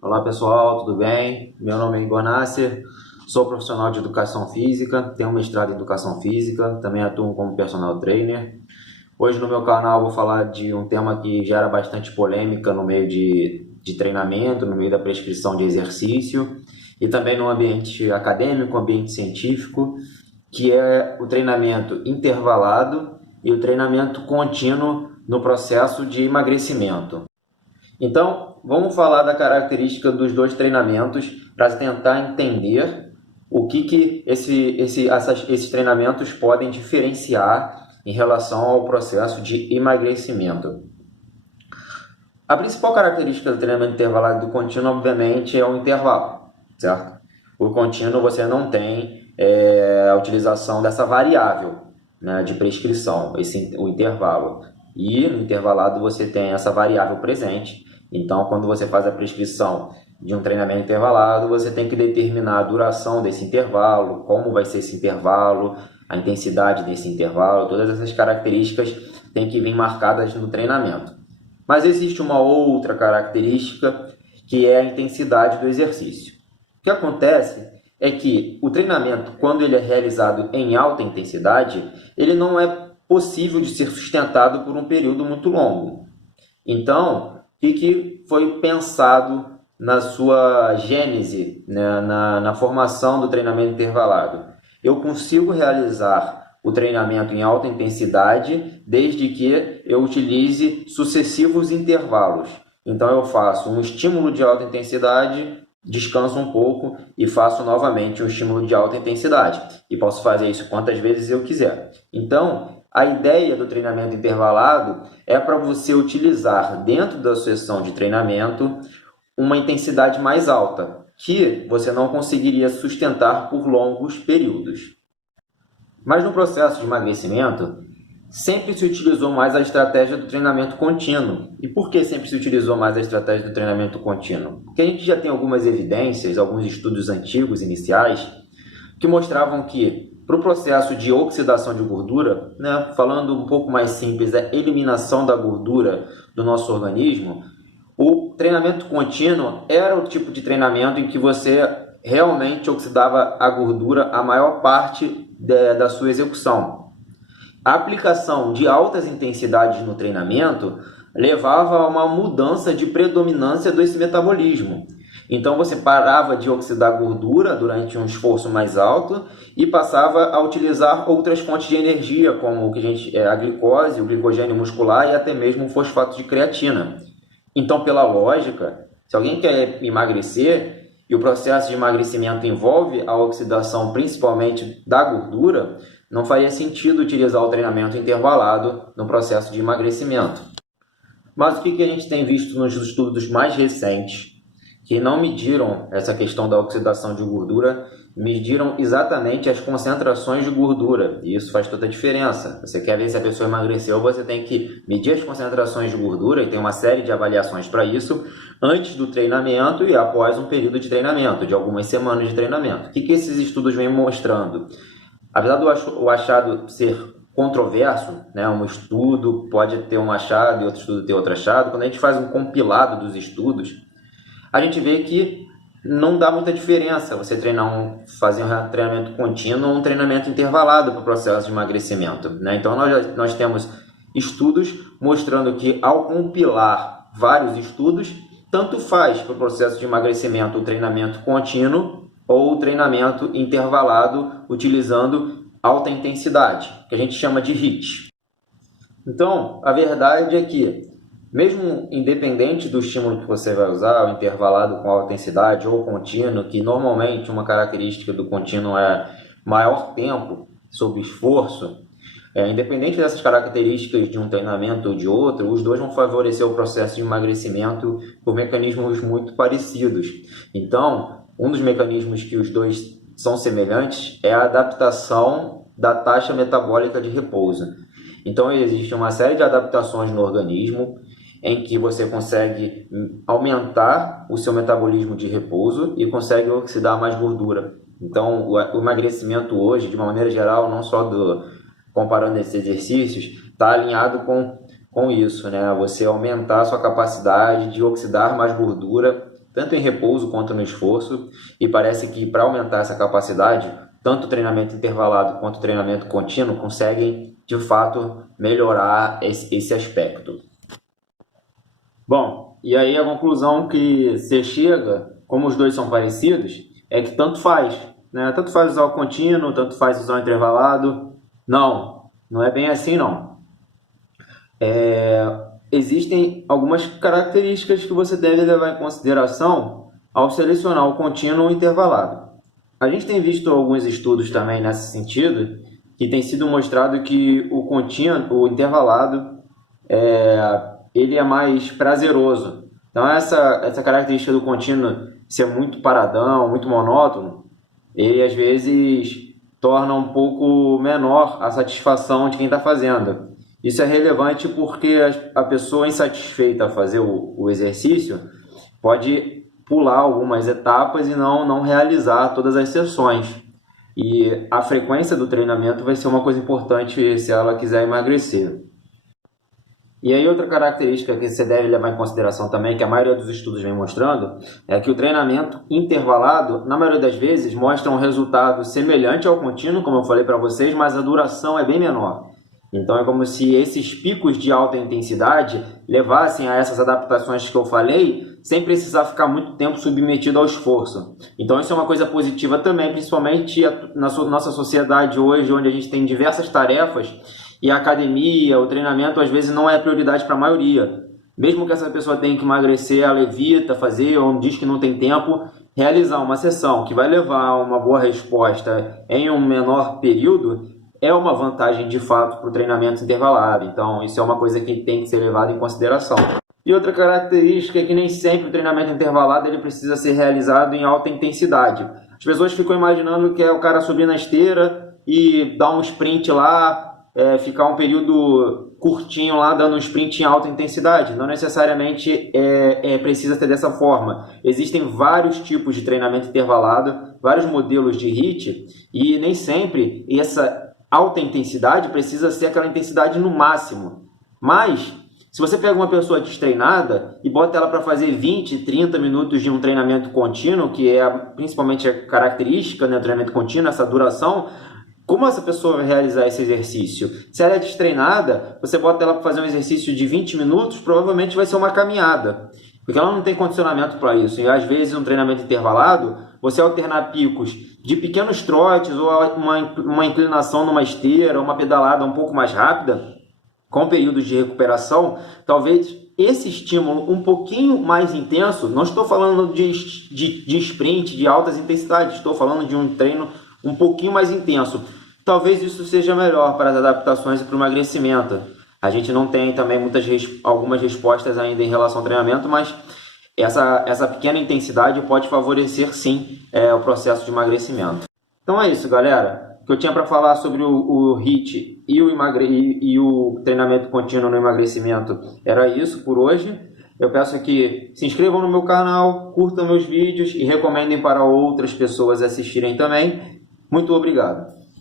Olá pessoal, tudo bem? Meu nome é Igor Nasser, sou profissional de educação física, tenho mestrado em educação física, também atuo como personal trainer. Hoje no meu canal vou falar de um tema que gera bastante polêmica no meio de treinamento, no meio da prescrição de exercício e também no ambiente acadêmico, ambiente científico, que é o treinamento intervalado e o treinamento contínuo no processo de emagrecimento. Então, vamos falar da característica dos dois treinamentos para tentar entender o que esses treinamentos podem diferenciar em relação ao processo de emagrecimento. A principal característica do treinamento intervalado e do contínuo, obviamente, é o intervalo, certo? O contínuo você não tem a utilização dessa variável, né, de prescrição, o intervalo. E no intervalado você tem essa variável presente. Então, quando você faz a prescrição de um treinamento intervalado, você tem que determinar a duração desse intervalo, como vai ser esse intervalo, a intensidade desse intervalo, todas essas características têm que vir marcadas no treinamento. Mas existe uma outra característica que é a intensidade do exercício. O que acontece é que o treinamento, quando ele é realizado em alta intensidade, ele não é possível de ser sustentado por um período muito longo. Então, o que foi pensado na sua gênese, né, na formação do treinamento intervalado? Eu consigo realizar o treinamento em alta intensidade desde que eu utilize sucessivos intervalos. Então, eu faço um estímulo de alta intensidade, descanso um pouco e faço novamente um estímulo de alta intensidade. E posso fazer isso quantas vezes eu quiser. Então, a ideia do treinamento intervalado é para você utilizar dentro da sessão de treinamento uma intensidade mais alta, que você não conseguiria sustentar por longos períodos. Mas no processo de emagrecimento, sempre se utilizou mais a estratégia do treinamento contínuo. E por que sempre se utilizou mais a estratégia do treinamento contínuo? Porque a gente já tem algumas evidências, alguns estudos antigos, iniciais, que mostravam que para o processo de oxidação de gordura, né, falando um pouco mais simples, a eliminação da gordura do nosso organismo, o treinamento contínuo era o tipo de treinamento em que você realmente oxidava a gordura a maior parte da sua execução. A aplicação de altas intensidades no treinamento levava a uma mudança de predominância desse metabolismo. Então você parava de oxidar gordura durante um esforço mais alto e passava a utilizar outras fontes de energia, como a glicose, o glicogênio muscular e até mesmo o fosfato de creatina. Então, pela lógica, se alguém quer emagrecer e o processo de emagrecimento envolve a oxidação principalmente da gordura, não faria sentido utilizar o treinamento intervalado no processo de emagrecimento. Mas o que a gente tem visto nos estudos mais recentes, que não mediram essa questão da oxidação de gordura, mediram exatamente as concentrações de gordura, e isso faz toda a diferença. Você quer ver se a pessoa emagreceu, você tem que medir as concentrações de gordura, e tem uma série de avaliações para isso, antes do treinamento e após um período de treinamento, de algumas semanas de treinamento. O que esses estudos vêm mostrando? Apesar do achado ser controverso, né, um estudo pode ter um achado e outro estudo ter outro achado, quando a gente faz um compilado dos estudos, a gente vê que não dá muita diferença você fazer um treinamento contínuo ou um treinamento intervalado para o processo de emagrecimento, né? Então, nós temos estudos mostrando que, ao compilar vários estudos, tanto faz para o processo de emagrecimento o treinamento contínuo ou o treinamento intervalado utilizando alta intensidade, que a gente chama de HIIT. Então, a verdade é que, mesmo independente do estímulo que você vai usar, o intervalado com alta intensidade ou contínuo, que normalmente uma característica do contínuo é maior tempo sob esforço, independente dessas características de um treinamento ou de outro, os dois vão favorecer o processo de emagrecimento por mecanismos muito parecidos. Então, um dos mecanismos que os dois são semelhantes é a adaptação da taxa metabólica de repouso. Então, existe uma série de adaptações no organismo em que você consegue aumentar o seu metabolismo de repouso e consegue oxidar mais gordura. Então, o emagrecimento hoje, de uma maneira geral, não só comparando esses exercícios, está alinhado com isso, né? Você aumentar a sua capacidade de oxidar mais gordura tanto em repouso quanto no esforço, e parece que para aumentar essa capacidade, tanto o treinamento intervalado quanto o treinamento contínuo conseguem, de fato, melhorar esse aspecto. Bom, e aí a conclusão que você chega, como os dois são parecidos, é que tanto faz, né? Tanto faz usar o contínuo, tanto faz usar o intervalado. Não é bem assim não. Existem algumas características que você deve levar em consideração ao selecionar o contínuo ou o intervalado. A gente tem visto alguns estudos também nesse sentido, que tem sido mostrado que o contínuo, o intervalado, ele é mais prazeroso. Então essa característica do contínuo ser muito paradão, muito monótono, ele às vezes torna um pouco menor a satisfação de quem está fazendo. Isso é relevante porque a pessoa insatisfeita a fazer o exercício pode pular algumas etapas e não realizar todas as sessões. E a frequência do treinamento vai ser uma coisa importante se ela quiser emagrecer. E aí outra característica que você deve levar em consideração também, que a maioria dos estudos vem mostrando, é que o treinamento intervalado, na maioria das vezes, mostra um resultado semelhante ao contínuo, como eu falei para vocês, mas a duração é bem menor. Então é como se esses picos de alta intensidade levassem a essas adaptações que eu falei, sem precisar ficar muito tempo submetido ao esforço. Então isso é uma coisa positiva também, principalmente na nossa sociedade hoje, onde a gente tem diversas tarefas e a academia, o treinamento às vezes não é prioridade para a maioria. Mesmo que essa pessoa tenha que emagrecer, ela evita fazer ou diz que não tem tempo, realizar uma sessão que vai levar a uma boa resposta em um menor período é uma vantagem de fato para o treinamento intervalado. Então isso é uma coisa que tem que ser levada em consideração. E outra característica é que nem sempre o treinamento intervalado ele precisa ser realizado em alta intensidade. As pessoas ficam imaginando que é o cara subir na esteira e dar um sprint lá, ficar um período curtinho lá dando um sprint em alta intensidade. Não necessariamente precisa ser dessa forma. Existem vários tipos de treinamento intervalado, vários modelos de HIIT, e nem sempre essa alta intensidade precisa ser aquela intensidade no máximo. Mas se você pega uma pessoa destreinada e bota ela para fazer 20, 30 minutos de um treinamento contínuo, que é principalmente a característica do treinamento contínuo, essa duração, como essa pessoa vai realizar esse exercício? Se ela é destreinada, você bota ela para fazer um exercício de 20 minutos, provavelmente vai ser uma caminhada, porque ela não tem condicionamento para isso. E às vezes um treinamento intervalado, você alternar picos de pequenos trotes ou uma inclinação numa esteira, uma pedalada um pouco mais rápida, com períodos de recuperação, talvez esse estímulo um pouquinho mais intenso, não estou falando de sprint, de altas intensidades, estou falando de um treino um pouquinho mais intenso. Talvez isso seja melhor para as adaptações e para o emagrecimento. A gente não tem também algumas respostas ainda em relação ao treinamento, mas essa pequena intensidade pode favorecer sim o processo de emagrecimento. Então é isso, galera. O que eu tinha para falar sobre o HIIT e o treinamento contínuo no emagrecimento era isso por hoje. Eu peço que se inscrevam no meu canal, curtam meus vídeos e recomendem para outras pessoas assistirem também. Muito obrigado.